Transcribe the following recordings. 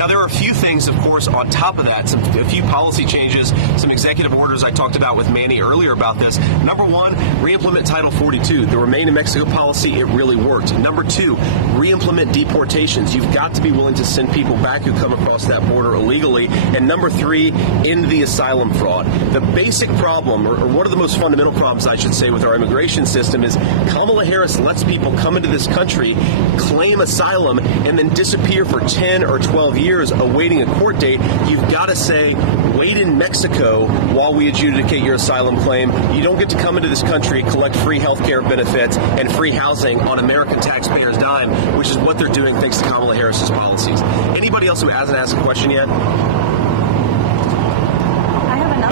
Now, there are a few things, of course, on top of that, a few policy changes, some executive orders I talked about with Manny earlier about this. Number one, re-implement Title 42. The Remain in Mexico policy, it really worked. Number two, re-implement deportations. You've got to be willing to send people back who come across that border illegally. And number three, end the asylum fraud. The basic problem, or one of the most fundamental problems, I should say, with our immigration system is Kamala Harris lets people come into this country, claim asylum, and then disappear for 10 or 12 years awaiting a court date. You've got to say, wait in Mexico while we adjudicate your asylum claim. You don't get to come into this country, collect free health care benefits and free housing on American taxpayers' dime, which is what they're doing thanks to Kamala Harris's policies. Anybody else who hasn't asked a question yet?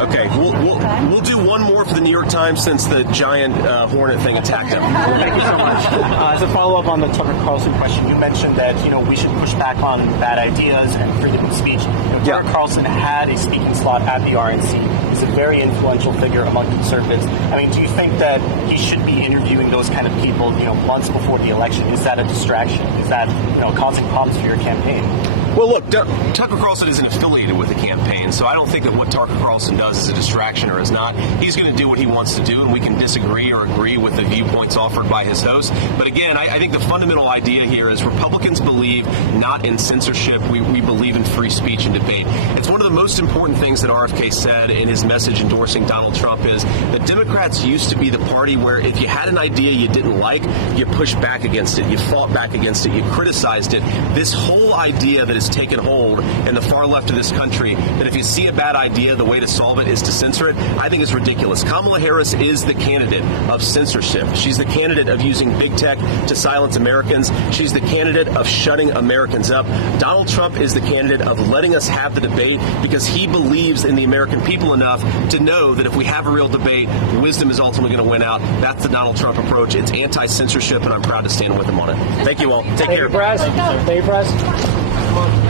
Okay, we'll do one more for the New York Times since the giant Hornet thing attacked him. Thank you so much. As a follow-up on the Tucker Carlson question, you mentioned that we should push back on bad ideas and freedom of speech. Tucker Carlson had a speaking slot at the RNC. He's a very influential figure among conservatives. I mean, do you think that he should be interviewing those kind of people, months before the election? Is that a distraction? Is that causing problems for your campaign? Well, look, Tucker Carlson isn't affiliated with the campaign, so I don't think that what Tucker Carlson does is a distraction or is not. He's going to do what he wants to do, and we can disagree or agree with the viewpoints offered by his host. But again, I think the fundamental idea here is Republicans believe not in censorship. We believe in free speech and debate. It's one of the most important things that RFK said in his message endorsing Donald Trump is that Democrats used to be the party where if you had an idea you didn't like, you pushed back against it, you fought back against it, you criticized it. This whole idea that has taken hold in the far left of this country, that if you see a bad idea, the way to solve it is to censor it, I think is ridiculous. Kamala Harris is the candidate of censorship. She's the candidate of using big tech to silence Americans. She's the candidate of shutting Americans up. Donald Trump is the candidate of letting us have the debate because he believes in the American people enough to know that if we have a real debate, wisdom is ultimately going to win out. That's the Donald Trump approach. It's anti-censorship, and I'm proud to stand with him on it. Thank you all. Take care. Thank you, Press.